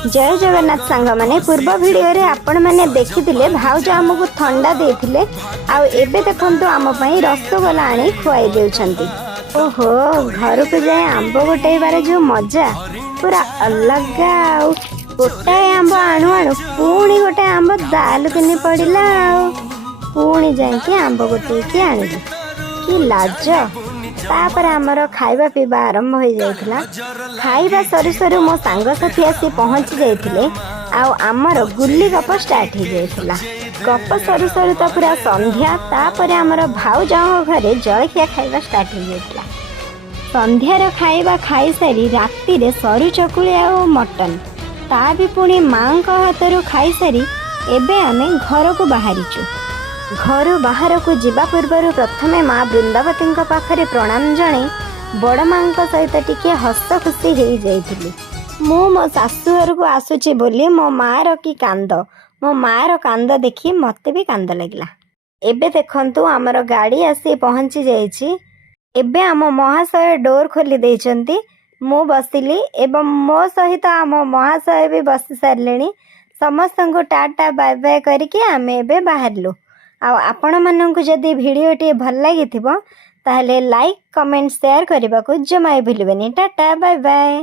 जय जगन्नाथ सांग मैंने पूर्व वीडियो रे आपण मैंने देखिथिले भाउज आमको ठंडा देथिले आउ एबे देखंतु आम पई रसगोला आनी खुआई देउछंती। ओहो घर को जाए आंब गोटेबार जो मजा पूरा अलग। आउ गोटाए आंब आणु आणु पुणी गोटे आंब दालुकिनी पड़िला पुणी जाके आंब गोटे की आनिली कि लाज। तापर आमर खाइबा पीवा आरंभ हो जाइथिला। खाइबा सरू सरू मो सांगसाथी आसी पहुँची जाइथिले आउ आमर गुल्ली गप स्टार्ट हो जाइथिला। गप सरू सरू तो पूरा संध्या। तापर आमर भाउजों घरे जलखिया खाइबा स्टार्ट हो जाइथिला। संध्यार खाइबा खाई सारी राति रे सरू चकुली आउ मटन ता भी पुणी माँ हाथरू खाई सारी एबे आमे घर को बाहरीचु। घर बाहर को जीवा पूर्व प्रथमे माँ वृंदावती पाखरे प्रणाम जणे बड़ माँ सहित टिके हस खुशी हो जाइथिली। मो शाशुघर को आसुची बोली मो मार की कांद मो मार कांद देखी मते भी कांद लगिला। एबे देखंतु आमर गाड़ी आसी पहुँची जाइछि। एबे आम महाशय डोर खोली देइछंती। मु बसिली एवं मो सहित आम महाशय भी बसी सारे। समस्त को टाटा बाय बाय करके आमे एबे बाहरलु। आपण माननकु जदि भिडियोटी भल लागिथिबो ताहले लाइक कमेंट शेयर करने को जमा भूलिबेनी। Tata bye bye.